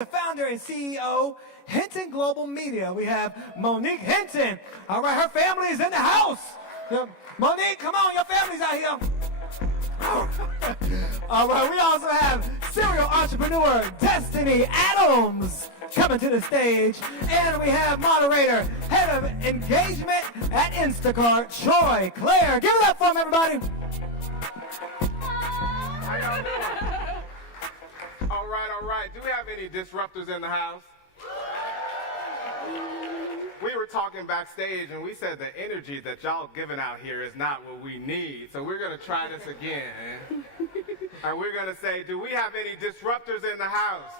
The founder and CEO, Hinton Global Media. We have Monique Hinton. All right, her family is in the house. Monique, come on, your family's out here. All right, we also have serial entrepreneur Destiny Adamms coming to the stage. And we have moderator, head of engagement at Instacart, Clair. Give it up for him, everybody. How y'all doing? All right. Do we have any disruptors in the house? We were talking backstage and we said the energy that y'all giving out here is not what we need. So we're going to try this again. And we're going to say, do we have any disruptors in the house?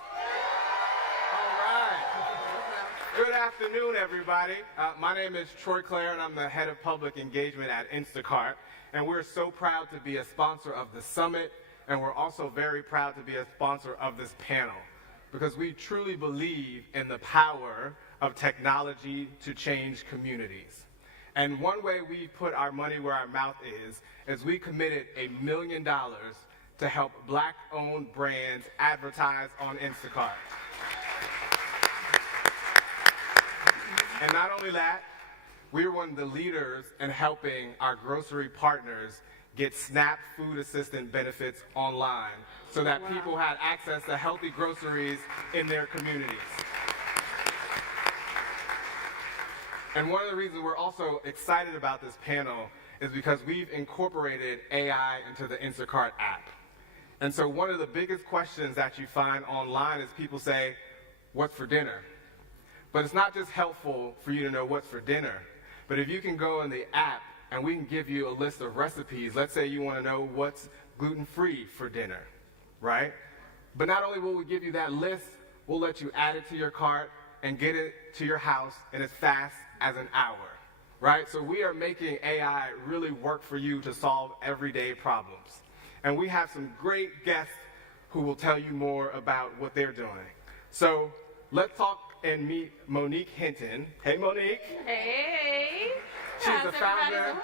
All right. Good afternoon, everybody. My name is Clair, and I'm the head of public engagement at Instacart. And we're so proud to be a sponsor of the summit. And we're also very proud to be a sponsor of this panel because we truly believe in the power of technology to change communities. And one way we put our money where our mouth is we committed $1 million to help Black-owned brands advertise on Instacart. And not only that, we're one of the leaders in helping our grocery partners get SNAP food assistance benefits online so that people had access to healthy groceries in their communities. And one of the reasons we're also excited about this panel is because we've incorporated AI into the Instacart app. And so one of the biggest questions that you find online is people say, what's for dinner? But it's not just helpful for you to know what's for dinner, but if you can go in the app and we can give you a list of recipes. Let's say you want to know what's gluten-free for dinner, right? But not only will we give you that list, we'll let you add it to your cart and get it to your house in as fast as an hour, right? So we are making AI really work for you to solve everyday problems. And we have some great guests who will tell you more about what they're doing. So let's talk and meet Monique Hinton. Hey, Monique. Hey. She's the founder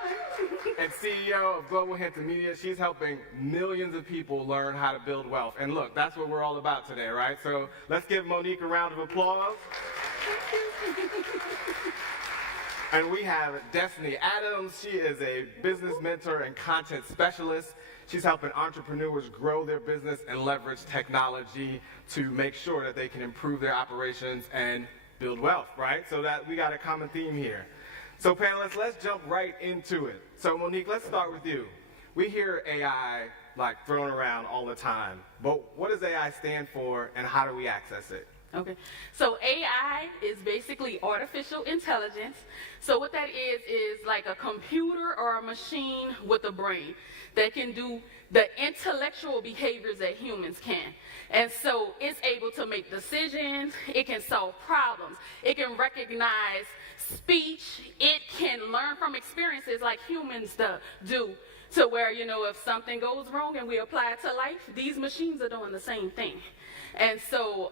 and CEO of Global Hinton Media. She's helping millions of people learn how to build wealth. And look, that's what we're all about today, right? So let's give Monique a round of applause. And we have Destiny Adamms. She is a business mentor and content specialist. She's helping entrepreneurs grow their business and leverage technology to make sure that they can improve their operations and build wealth, right? So that we got a common theme here. So panelists, let's jump right into it. So Monique, let's start with you. We hear AI like thrown around all the time, but what does AI stand for and how do we access it? Okay, so AI is basically artificial intelligence. So what that is like a computer or a machine with a brain that can do the intellectual behaviors that humans can. And so it's able to make decisions, it can solve problems, it can recognize speech, it can learn from experiences like humans do. To where, you know, if something goes wrong and we apply it to life, these machines are doing the same thing. And so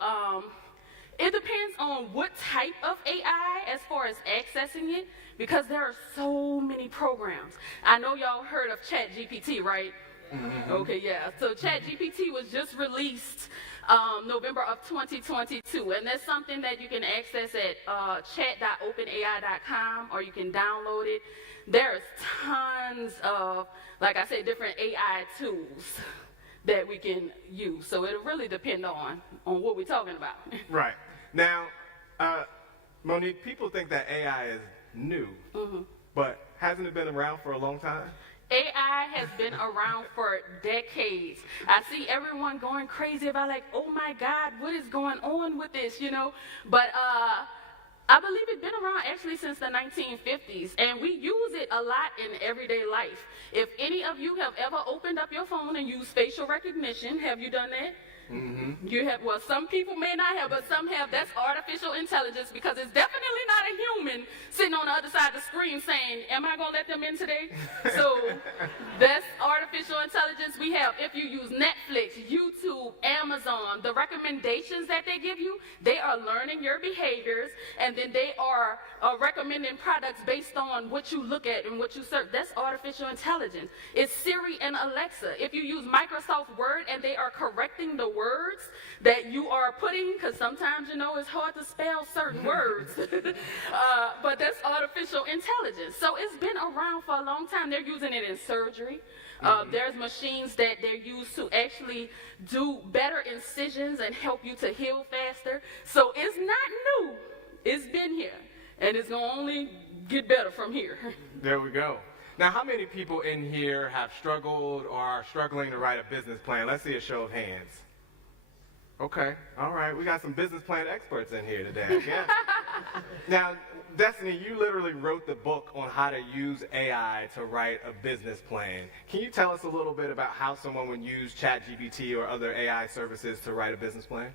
it depends on what type of AI as far as accessing it, because there are so many programs. I know y'all heard of ChatGPT, right? Mm-hmm. Okay, yeah. So ChatGPT was just released November of 2022, and that's something that you can access at chat.openai.com, or you can download it. There's tons of, like I said, different AI tools that we can use. So it'll really depend on what we're talking about. Right. Now, Monique, people think that AI is new, but hasn't it been around for a long time? AI has been around for decades. I see everyone going crazy about like, oh my God, what is going on with this, you know? But I believe it's been around actually since the 1950s, and we use it a lot in everyday life. If any of you have ever opened up your phone and used facial recognition, have you done that? Mm-hmm. You have. Well, some people may not have, but some have. That's artificial intelligence, because it's definitely not a human sitting on the other side of the screen saying, am I going to let them in today? So that's artificial intelligence. We have, if you use Netflix, YouTube, Amazon, the recommendations that they give you, they are learning your behaviors, and then they are recommending products based on what you look at and what you search. That's artificial intelligence. It's Siri and Alexa. If you use Microsoft Word and they are correcting the words that you are putting, because sometimes, it's hard to spell certain words, but that's artificial intelligence. So it's been around for a long time. They're using it in surgery. There's machines that they're used to actually do better incisions and help you to heal faster. So it's not new. It's been here. And it's going to only get better from here. There we go. Now, how many people in here have struggled or are struggling to write a business plan? Let's see a show of hands. Okay, all right. We got some business plan experts in here today. Yeah. Now, Destiny, you literally wrote the book on how to use AI to write a business plan. Can you tell us a little bit about how someone would use ChatGPT or other AI services to write a business plan?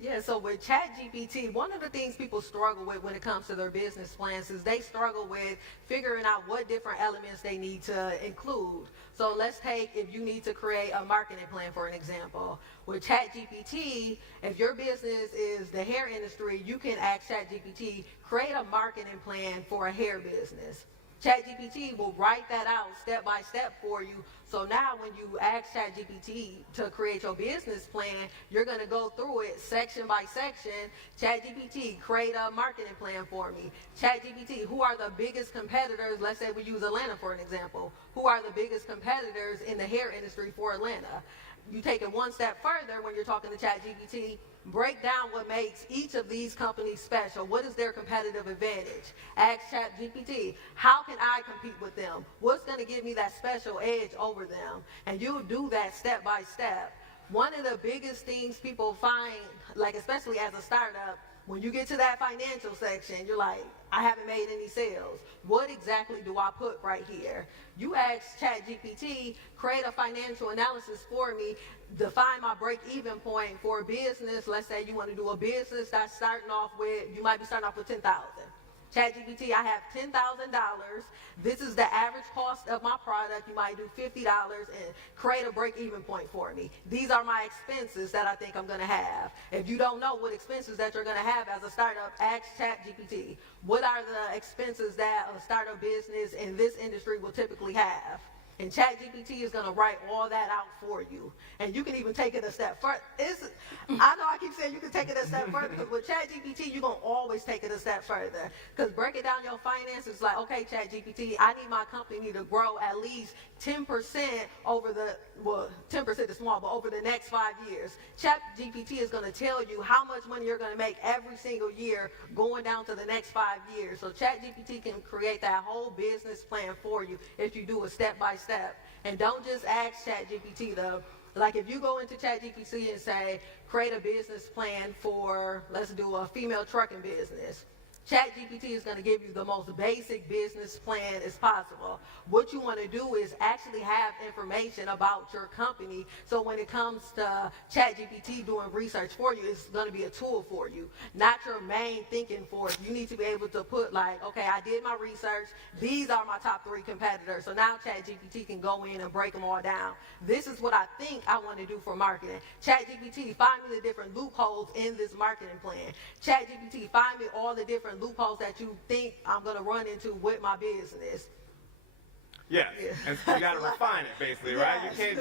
Yeah, so with ChatGPT, one of the things people struggle with when it comes to their business plans is they struggle with figuring out what different elements they need to include. So let's take, if you need to create a marketing plan, for an example. With ChatGPT, if your business is the hair industry, you can ask ChatGPT, create a marketing plan for a hair business. ChatGPT will write that out step by step for you. So now when you ask ChatGPT to create your business plan, you're going to go through it section by section. ChatGPT, create a marketing plan for me. ChatGPT, who are the biggest competitors? Let's say we use Atlanta for an example. Who are the biggest competitors in the hair industry for Atlanta? You take it one step further when you're talking to ChatGPT. Break down what makes each of these companies special. What is their competitive advantage? Ask ChatGPT, how can I compete with them? What's going to give me that special edge over them? And you'll do that step by step. One of the biggest things people find, like especially as a startup, when you get to that financial section, you're like, I haven't made any sales. What exactly do I put right here? You ask ChatGPT, create a financial analysis for me, define my break-even point for a business. Let's say you want to do a business that's starting off with, you might be starting off with $10,000. ChatGPT, I have $10,000. This is the average cost of my product. You might do $50 and create a break-even point for me. These are my expenses that I think I'm going to have. If you don't know what expenses that you're going to have as a startup, ask ChatGPT. What are the expenses that a startup business in this industry will typically have? And ChatGPT is going to write all that out for you. And you can even take it a step further. I know I keep saying you can take it a step further, because with ChatGPT, you're going to always take it a step further. Because breaking down your finances, like, okay, ChatGPT, I need my company to grow at least 10% over the, well, 10% is small, but over the next 5 years. ChatGPT is going to tell you how much money you're going to make every single year going down to the next 5 years. So ChatGPT can create that whole business plan for you if you do it step by step. And don't just ask ChatGPT though. Like if you go into ChatGPT and say, create a business plan for, let's do a female trucking business. ChatGPT is going to give you the most basic business plan as possible. What you want to do is actually have information about your company, so when it comes to ChatGPT doing research for you, it's going to be a tool for you, not your main thinking force. You need to be able to put like, okay, I did my research. These are my top 3 competitors. So now ChatGPT can go in and break them all down. This is what I think I want to do for marketing. ChatGPT, find me the different loopholes in this marketing plan. ChatGPT, find me all the different loopholes that you think I'm going to run into with my business. Yes, and you got to refine it basically, right? You can't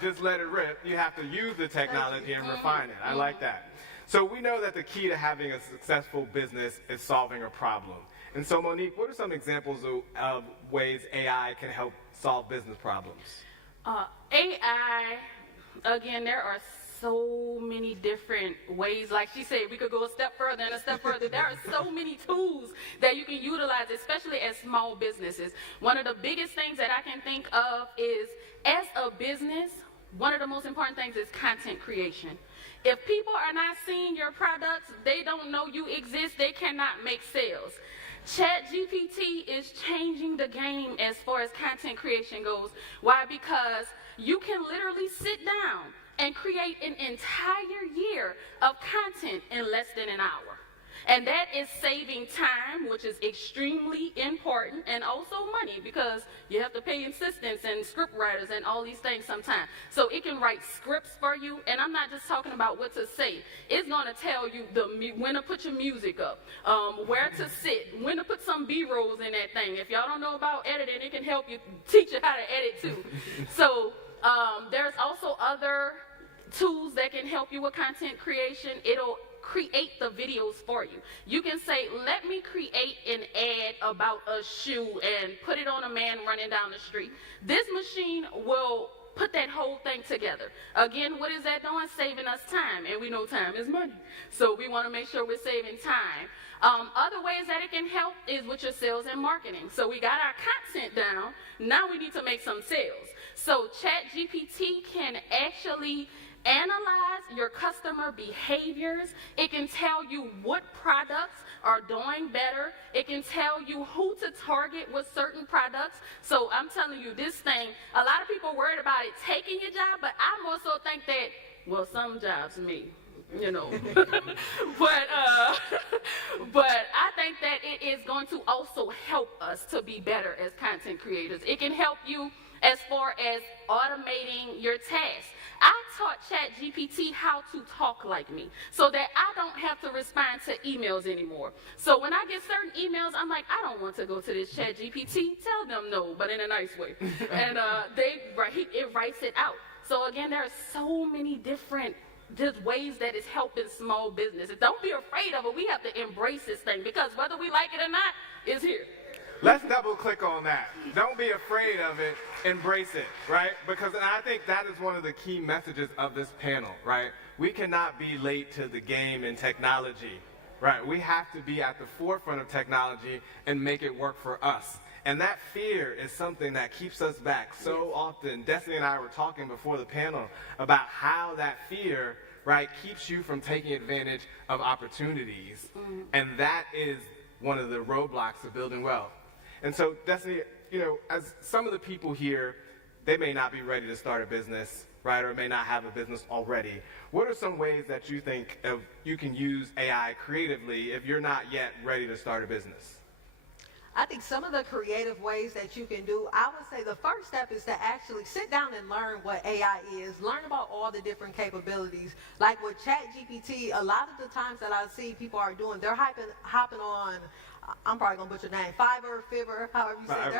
just let it rip. You have to use the technology and refine it. I like that. So we know that the key to having a successful business is solving a problem. And so Monique, what are some examples of ways AI can help solve business problems? AI, again, there are so many different ways. Like she said, we could go a step further and a step further. There are so many tools that you can utilize, especially as small businesses. One of the biggest things that I can think of is, as a business, one of the most important things is content creation. If people are not seeing your products, they don't know you exist, they cannot make sales. ChatGPT is changing the game as far as content creation goes. Why? Because you can literally sit down and create an entire year of content in less than an hour. And that is saving time, which is extremely important, and also money, because you have to pay assistants and script writers and all these things sometimes. So it can write scripts for you, and I'm not just talking about what to say. It's going to tell you when to put your music up, where to sit, when to put some B-rolls in that thing. If y'all don't know about editing, it can help you teach you how to edit too. So there's also other tools that can help you with content creation. It'll create the videos for you. You can say, let me create an ad about a shoe and put it on a man running down the street. This machine will put that whole thing together. Again, what is that doing? Saving us time, and we know time is money. So we want to make sure we're saving time. Other ways that it can help is with your sales and marketing. So we got our content down. Now we need to make some sales. So ChatGPT can actually analyze your customer behaviors. It can tell you what products are doing better. It can tell you who to target with certain products. So I'm telling you, this thing, a lot of people worried about it taking your job, but I more so think that, well, some jobs me, you know. but I think that it is going to also help us to be better as content creators. It can help you as far as automating your tasks. I taught ChatGPT how to talk like me so that I don't have to respond to emails anymore. So when I get certain emails, I'm like, I don't want to go to this ChatGPT. Tell them no, but in a nice way. And it writes it out. So again, there are so many different ways that it's helping small businesses. Don't be afraid of it. We have to embrace this thing, because whether we like it or not, it's here. Let's double click on that. Don't be afraid of it, embrace it, right? Because I think that is one of the key messages of this panel, right? We cannot be late to the game in technology, right? We have to be at the forefront of technology and make it work for us. And that fear is something that keeps us back so often. Destiny and I were talking before the panel about how that fear, right, keeps you from taking advantage of opportunities. And that is one of the roadblocks of building wealth. And so, Destiny, you know, as some of the people here, they may not be ready to start a business, right, or may not have a business already. What are some ways that you think you can use AI creatively if you're not yet ready to start a business? I think some of the creative ways that you can do, I would say the first step is to actually sit down and learn what AI is. Learn about all the different capabilities. Like with ChatGPT, a lot of the times that I see people are doing, they're hopping on, I'm probably gonna butcher your name, Fiverr, however you say it.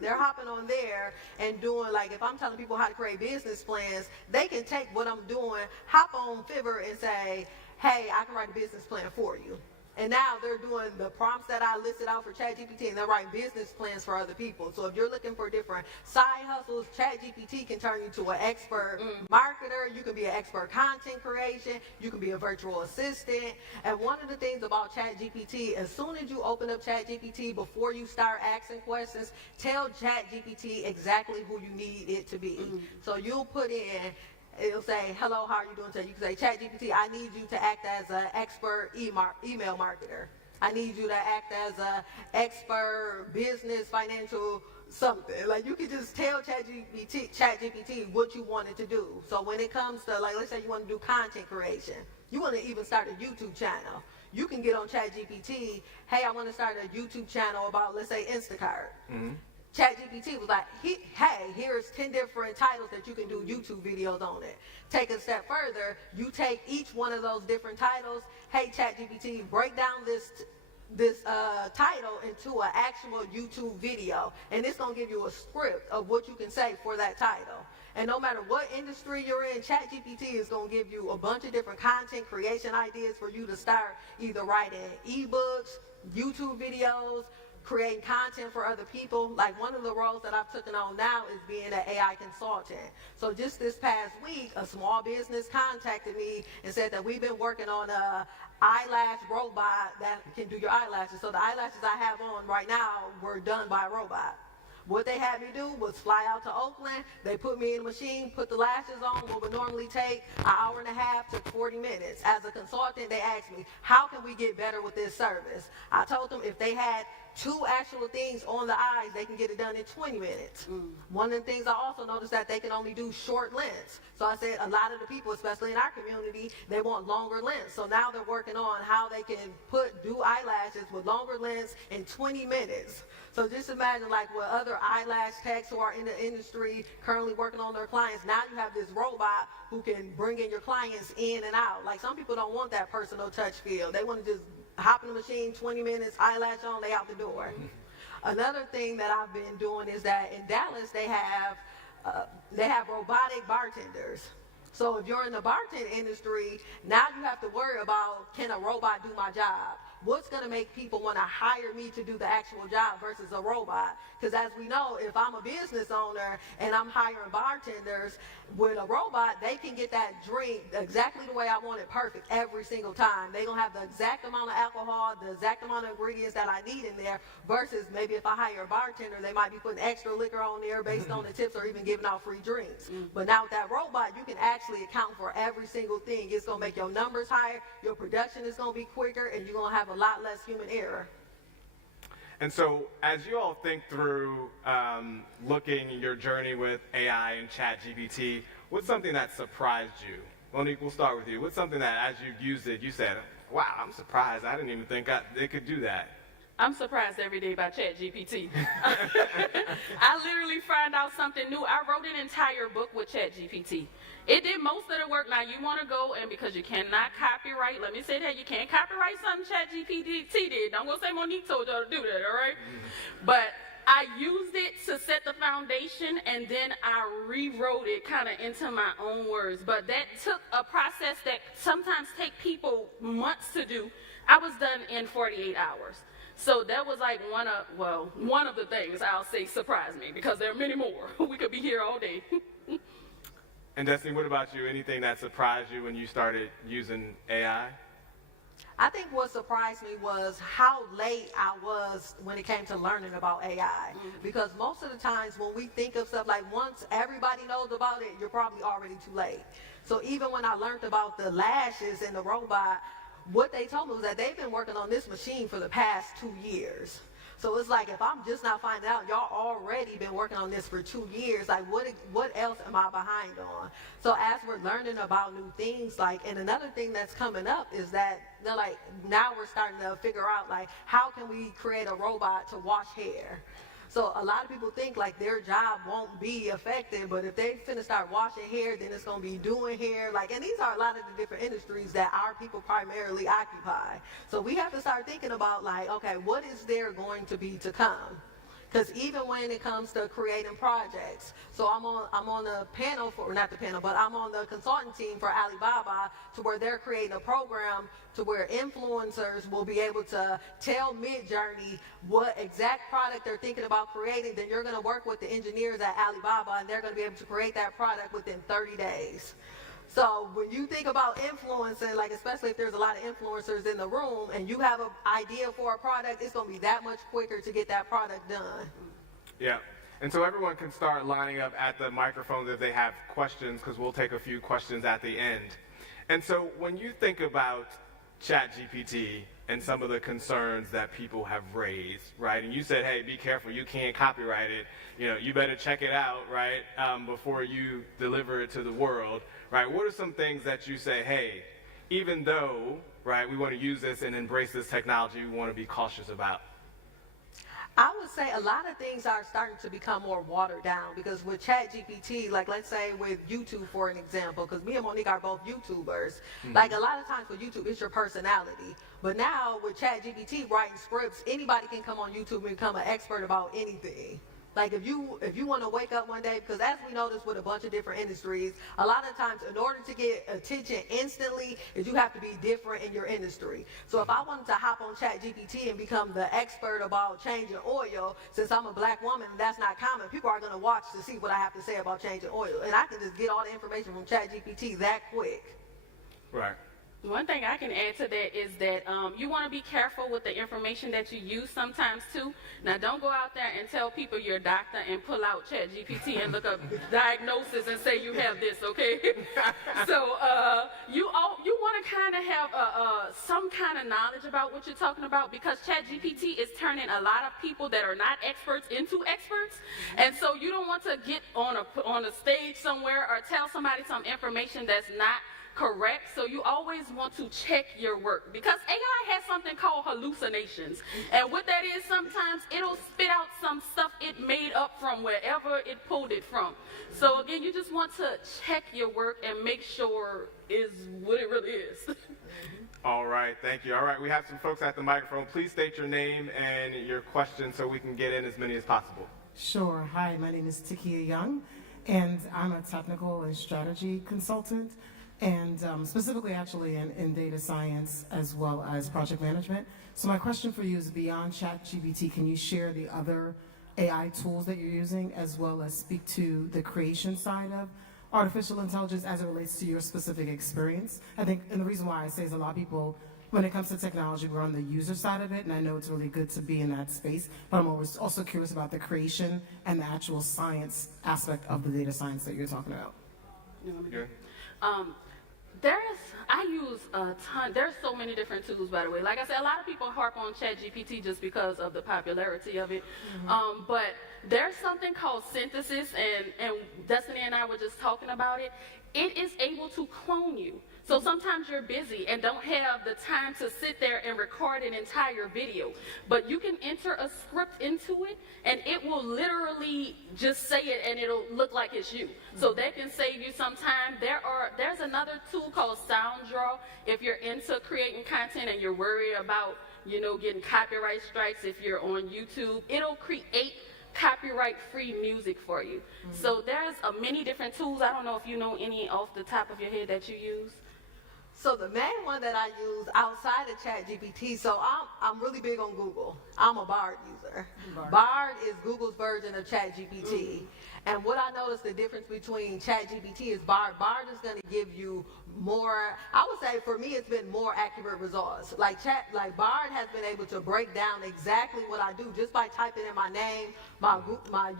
They're hopping on there and doing, like, if I'm telling people how to create business plans, they can take what I'm doing, hop on Fiverr and say, hey, I can write a business plan for you. And now they're doing the prompts that I listed out for ChatGPT, and they're writing business plans for other people. So if you're looking for different side hustles, ChatGPT can turn you to an expert marketer. You can be an expert content creation. You can be a virtual assistant. And one of the things about ChatGPT, as soon as you open up ChatGPT, before you start asking questions, tell ChatGPT exactly who you need it to be. So you'll put in, it'll say, hello, how are you doing today? You can say, ChatGPT, I need you to act as an expert email marketer. I need you to act as an expert business, financial something. Like, you can just tell ChatGPT what you want it to do. So when it comes to, like, let's say you want to do content creation. You want to even start a YouTube channel. You can get on ChatGPT, hey, I want to start a YouTube channel about, let's say, Instacart. ChatGPT was like, hey, here's 10 different titles that you can do YouTube videos on it. Take a step further, you take each one of those different titles, hey, ChatGPT, break down this title into an actual YouTube video, and it's going to give you a script of what you can say for that title. And no matter what industry you're in, ChatGPT is going to give you a bunch of different content creation ideas for you to start either writing ebooks, YouTube videos, creating content for other people. Like, one of the roles that I've taken on now is being an AI consultant. So just this past week, a small business contacted me and said that we've been working on a eyelash robot that can do your eyelashes. So the eyelashes I have on right now were done by a robot. What they had me do was fly out to Oakland. They put me in a machine, put the lashes on. What would normally take an hour and a half took 40 minutes. As a consultant, they asked me, how can we get better with this service? I told them if they had 2 actual things on the eyes, they can get it done in 20 minutes. One of the things I also noticed that they can only do short lengths. So I said a lot of the people, especially in our community, they want longer lengths. So now they're working on how they can do eyelashes with longer lengths in 20 minutes. So just imagine like with other eyelash techs who are in the industry currently working on their clients, now you have this robot who can bring in your clients in and out. Like some people don't want that personal touch feel. They want to just hop in the machine, 20 minutes, eyelash on, they out the door. Another thing that I've been doing is that in Dallas they have robotic bartenders. So if you're in the bartending industry, now you have to worry about, can a robot do my job? What's going to make people want to hire me to do the actual job versus a robot? Because as we know, if I'm a business owner and I'm hiring bartenders, with a robot, they can get that drink exactly the way I want it, perfect every single time. They're going to have the exact amount of alcohol, the exact amount of ingredients that I need in there, versus maybe if I hire a bartender, they might be putting extra liquor on there based on the tips or even giving out free drinks. But now with that robot, you can actually account for every single thing. It's going to make your numbers higher, your production is going to be quicker, and you're going to have a lot less human error. And so as you all think through looking your journey with AI and ChatGPT, what's something that surprised you? Monique, we'll start with you. What's something that as you've used it, you said, wow, I'm surprised. I didn't even think they could do that. I'm surprised every day by ChatGPT. I literally find out something new. I wrote an entire book with ChatGPT. It did most of the work. Now you want to go, and because you cannot copyright, let me say that, you can't copyright something ChatGPT did. Don't go say Monique told y'all to do that, all right? But I used it to set the foundation, and then I rewrote it kind of into my own words. But that took a process that sometimes take people months to do. I was done in 48 hours. So that was like one of the things I'll say surprised me, because there are many more. We could be here all day. And Destiny, what about you? Anything that surprised you when you started using AI? I think what surprised me was how late I was when it came to learning about AI. Because most of the times when we think of stuff, like once everybody knows about it, you're probably already too late. So even when I learned about the lashes and the robot, what they told me was that they've been working on this machine for the past 2 years. So it's like, if I'm just not finding out, y'all already been working on this for 2 years, like what else am I behind on? So as we're learning about new things, like, and another thing that's coming up is that they're like, now we're starting to figure out, like, how can we create a robot to wash hair? So a lot of people think like their job won't be affected, but if they finna start washing hair, then it's gonna be doing hair. Like, and these are a lot of the different industries that our people primarily occupy. So we have to start thinking about like, okay, what is there going to be to come? Because even when it comes to creating projects, so I'm on the panel for, not the panel, but I'm on the consulting team for Alibaba, to where they're creating a program to where influencers will be able to tell Midjourney what exact product they're thinking about creating. Then you're going to work with the engineers at Alibaba, and they're going to be able to create that product within 30 days. So when you think about influencing, like especially if there's a lot of influencers in the room and you have an idea for a product, it's going to be that much quicker to get that product done. Yeah. And so everyone can start lining up at the microphones if they have questions, because we'll take a few questions at the end. And so when you think about ChatGPT and some of the concerns that people have raised, right? And you said, hey, be careful, you can't copyright it. You know, you better check it out, right, before you deliver it to the world, right? What are some things that you say, hey, even though, right, we want to use this and embrace this technology, we want to be cautious about? I would say a lot of things are starting to become more watered down, because with ChatGPT, like let's say with YouTube for an example, because me and Monique are both YouTubers, like a lot of times with YouTube, it's your personality. But now with ChatGPT writing scripts, anybody can come on YouTube and become an expert about anything. Like if you want to wake up one day, because as we notice with a bunch of different industries, a lot of times in order to get attention instantly is you have to be different in your industry. So if I wanted to hop on ChatGPT and become the expert about changing oil, since I'm a black woman and that's not common, people are going to watch to see what I have to say about changing oil. And I can just get all the information from ChatGPT that quick. Right. One thing I can add to that is that you want to be careful with the information that you use sometimes too. Now, don't go out there and tell people you're a doctor and pull out ChatGPT and look up diagnosis and say you have this, okay? So you want to kind of have some kind of knowledge about what you're talking about, because ChatGPT is turning a lot of people that are not experts into experts, and so you don't want to get on a stage somewhere or tell somebody some information that's not correct. So you always want to check your work, because AI has something called hallucinations, and what that is, sometimes it'll spit out some stuff it made up from wherever it pulled it from. So again, you just want to check your work and make sure is what it really is. All right, thank you. All right, we have some folks at the microphone. Please state your name and your question so we can get in as many as possible. Sure. Hi, my name is Takia Young, and I'm a technical and strategy consultant, and specifically actually in data science as well as project management. So my question for you is, beyond ChatGPT, can you share the other AI tools that you're using, as well as speak to the creation side of artificial intelligence as it relates to your specific experience? I think, and the reason why I say is a lot of people, when it comes to technology, we're on the user side of it, and I know it's really good to be in that space, but I'm always also curious about the creation and the actual science aspect of the data science that you're talking about. Good. I use a ton. There's so many different tools, by the way. Like I said, a lot of people harp on ChatGPT just because of the popularity of it. But there's something called synthesis, and Destiny and I were just talking about it. It is able to clone you. So sometimes you're busy and don't have the time to sit there and record an entire video, but you can enter a script into it and it will literally just say it and it'll look like it's you. So that can save you some time. There's another tool called SoundDraw. If you're into creating content and you're worried about, getting copyright strikes, if you're on YouTube, it'll create copyright-free music for you. So there's many different tools. I don't know if you know any off the top of your head that you use. So the main one that I use outside of ChatGPT, so I'm really big on Google. I'm a Bard user. Bard is Google's version of ChatGPT. And what I noticed the difference between ChatGPT is Bard is going to give you more, I would say for me it's been more accurate results. Like Bard has been able to break down exactly what I do just by typing in my name, my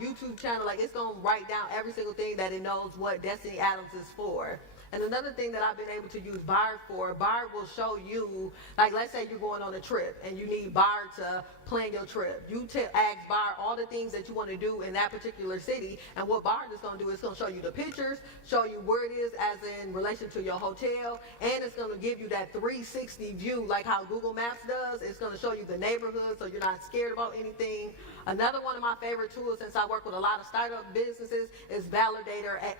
YouTube channel. Like, it's going to write down every single thing that it knows what Destiny Adams is for. And another thing that I've been able to use Bard for, Bard will show you, like, let's say you're going on a trip and you need Bard to plan your trip. You ask Bard all the things that you want to do in that particular city, and what Bard is going to do is going to show you the pictures, show you where it is as in relation to your hotel, and it's going to give you that 360 view like how Google Maps does. It's going to show you the neighborhood so you're not scared about anything. Another one of my favorite tools, since I work with a lot of startup businesses, is Validator.io.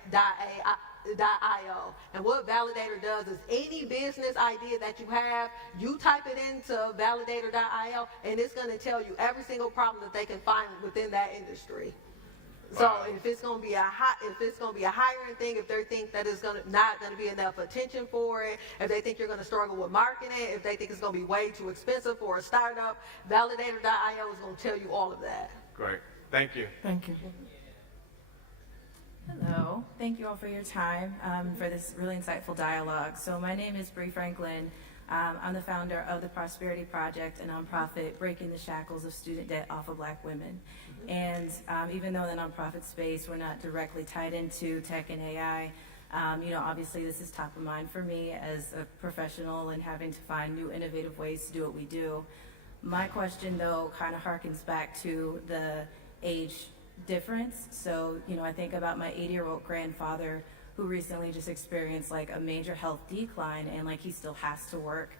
And what Validator does is any business idea that you have, you type it into Validator.io, and it's going to tell you every single problem that they can find within that industry. Wow. So if it's going to be a hiring thing, if they think that it's not going to be enough attention for it, if they think you're going to struggle with marketing, if they think it's going to be way too expensive for a startup, Validator.io is going to tell you all of that. Great. Thank you. Thank you. Hello. Thank you all for your time, for this really insightful dialogue. So my name is Bree Franklin. I'm the founder of the Prosperity Project, a nonprofit breaking the shackles of student debt off of Black women. And even though in the nonprofit space we're not directly tied into tech and AI, obviously this is top of mind for me as a professional and having to find new innovative ways to do what we do. My question, though, kind of harkens back to the age difference. So, I think about my 80-year-old grandfather who recently just experienced like a major health decline, and like he still has to work.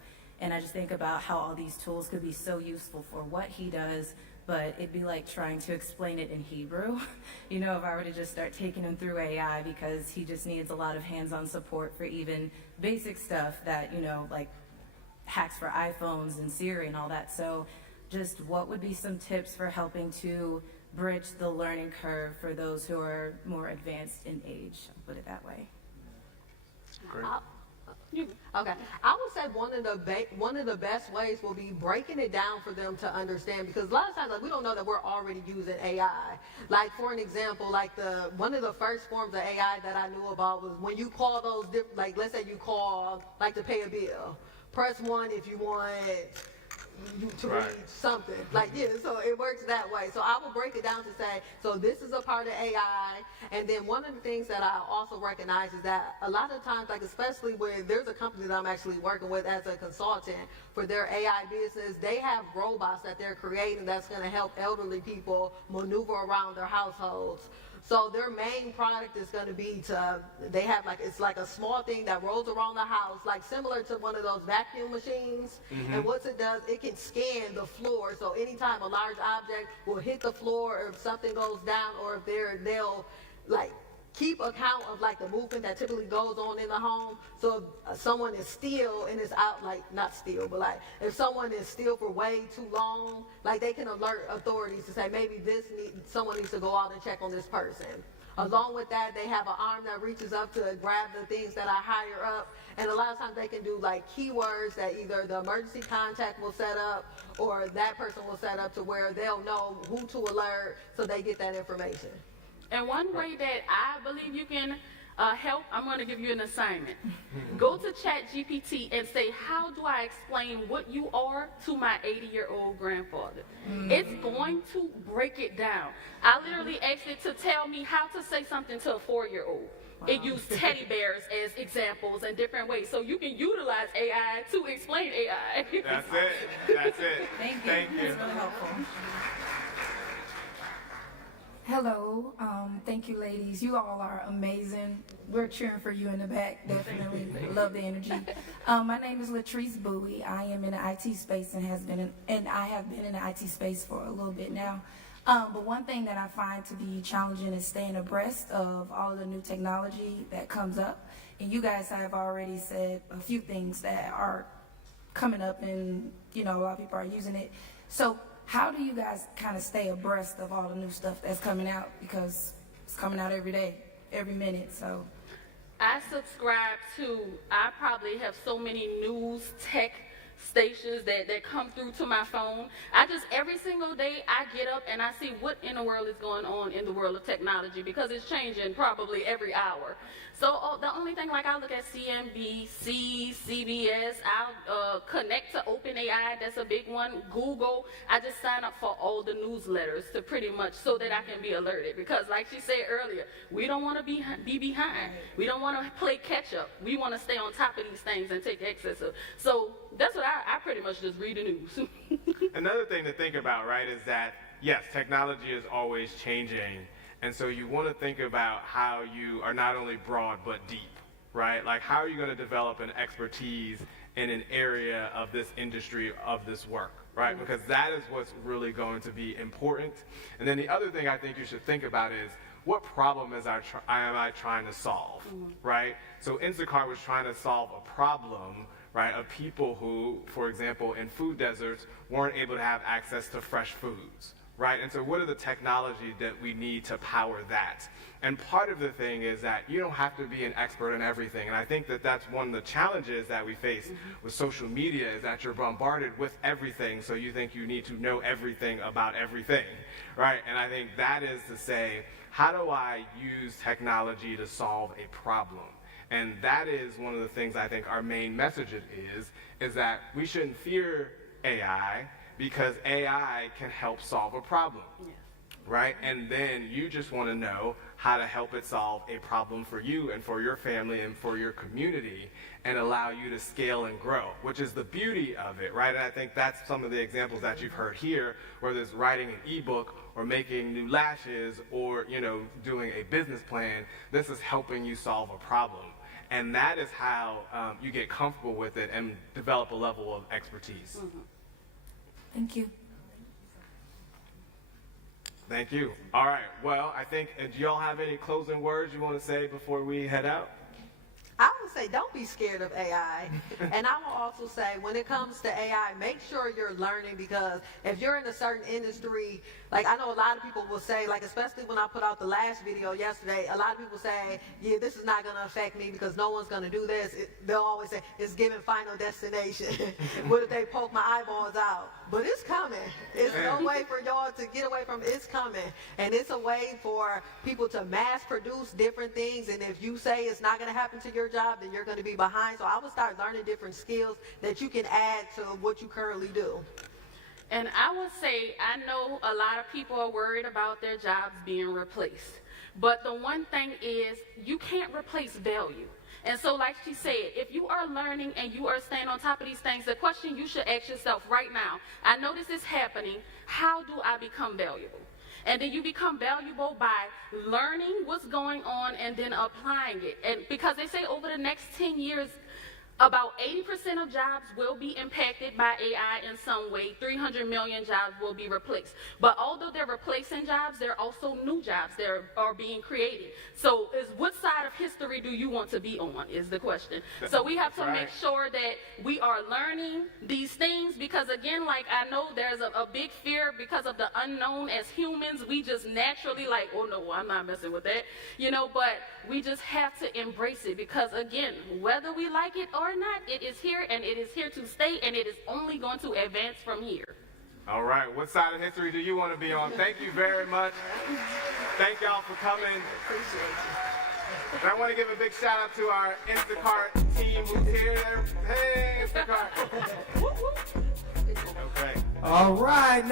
And I just think about how all these tools could be so useful for what he does, but it'd be like trying to explain it in Hebrew, if I were to just start taking him through AI, because he just needs a lot of hands-on support for even basic stuff that, like hacks for iPhones and Siri and all that. So just what would be some tips for helping to bridge the learning curve for those who are more advanced in age, I'll put it that way. Great. Okay, I would say one of the best ways will be breaking it down for them to understand, because a lot of times, like, we don't know that we're already using AI. Like, for an example, like one of the first forms of AI that I knew about was when you call those like, let's say you call like to pay a bill. Press 1 if you want you to read something. Like, yeah, so it works that way. So I will break it down to say, so this is a part of AI. And then one of the things that I also recognize is that a lot of times, like, especially when there's a company that I'm actually working with as a consultant for their AI business, they have robots that they're creating that's going to help elderly people maneuver around their households. So their main product is going to be they have like, it's like a small thing that rolls around the house, like similar to one of those vacuum machines. And what it does, it can scan the floor. So anytime a large object will hit the floor, or if something goes down, or if they'll like keep account of like the movement that typically goes on in the home. So if someone is still and is out, like not still, but like if someone is still for way too long, like they can alert authorities to say maybe someone needs to go out and check on this person. Along with that, they have an arm that reaches up to grab the things that are higher up. And a lot of times they can do like keywords that either the emergency contact will set up or that person will set up to where they'll know who to alert, so they get that information. And one way that I believe you can help, I'm going to give you an assignment. Go to ChatGPT and say, how do I explain what you are to my 80-year-old grandfather? It's going to break it down. I literally asked it to tell me how to say something to a 4-year-old. It used teddy bears as examples and different ways. So you can utilize AI to explain AI. That's it. That's it. Thank you. Thank you. That's really helpful. Hello, thank you ladies. You all are amazing. We're cheering for you in the back, definitely. Love the energy. My name is Latrice Bowie. I am in the IT space and I have been in the IT space for a little bit now. But one thing that I find to be challenging is staying abreast of all of the new technology that comes up. And you guys have already said a few things that are coming up, and a lot of people are using it. So how do you guys kind of stay abreast of all the new stuff that's coming out? Because it's coming out every day, every minute, so. I probably have so many news tech stations that come through to my phone. Every single day I get up and I see what in the world is going on in the world of technology, because it's changing probably every hour. So the only thing, like, I look at CNBC, CBS, I'll connect to OpenAI, that's a big one, Google. I just sign up for all the newsletters to pretty much, so that I can be alerted. Because like she said earlier, we don't want to be behind. We don't want to play catch up. We want to stay on top of these things and take excess of. So that's what I pretty much just read the news. Another thing to think about, right, is that, yes, technology is always changing. And so you want to think about how you are not only broad but deep, right? Like, how are you going to develop an expertise in an area of this industry, of this work, right? Because that is what's really going to be important. And then the other thing I think you should think about is, what problem am I trying to solve, right? So Instacart was trying to solve a problem, right, of people who, for example, in food deserts, weren't able to have access to fresh foods, right? And so what are the technology that we need to power that? And part of the thing is that you don't have to be an expert in everything. And I think that that's one of the challenges that we face with social media, is that you're bombarded with everything, so you think you need to know everything about everything, right? And I think that is to say, how do I use technology to solve a problem? And that is one of the things I think our main message is that we shouldn't fear AI, because AI can help solve a problem, right? And then you just want to know how to help it solve a problem for you and for your family and for your community, and allow you to scale and grow, which is the beauty of it, right? And I think that's some of the examples that you've heard here, whether it's writing an ebook or making new lashes or, doing a business plan. This is helping you solve a problem. And that is how you get comfortable with it and develop a level of expertise. Thank you. Thank you. All right. Well, I think, do y'all have any closing words you want to say before we head out? I would say don't be scared of AI. And I will also say when it comes to AI, make sure you're learning, because if you're in a certain industry, like I know a lot of people will say, like especially when I put out the last video yesterday, a lot of people say, yeah, this is not going to affect me because no one's going to do this. They'll always say, it's giving Final Destination. What if they poke my eyeballs out? But it's coming. It's no way for y'all to get away from it. It's coming. And it's a way for people to mass produce different things. And if you say it's not going to happen to your job, then you're going to be behind. So I would start learning different skills that you can add to what you currently do. And I would say, I know a lot of people are worried about their jobs being replaced. But the one thing is, you can't replace value. And so like she said, if you are learning and you are staying on top of these things, the question you should ask yourself right now, I know this is happening, how do I become valuable? And then you become valuable by learning what's going on and then applying it. And because they say over the next 10 years, about 80% of jobs will be impacted by AI in some way. 300 million jobs will be replaced. But although they're replacing jobs, there are also new jobs that are being created. So what side of history do you want to be on is the question. So we have to make sure that we are learning these things, because again, like I know there's a big fear because of the unknown. As humans, we just naturally like, oh no, I'm not messing with that. You know, but we just have to embrace it, because again, whether we like it or not, it is here and it is here to stay, and it is only going to advance from here. All right, what side of history do you want to be on? Thank you very much. Thank y'all for coming. And I want to give a big shout out to our Instacart team who's here. Hey, Instacart. Okay. All right.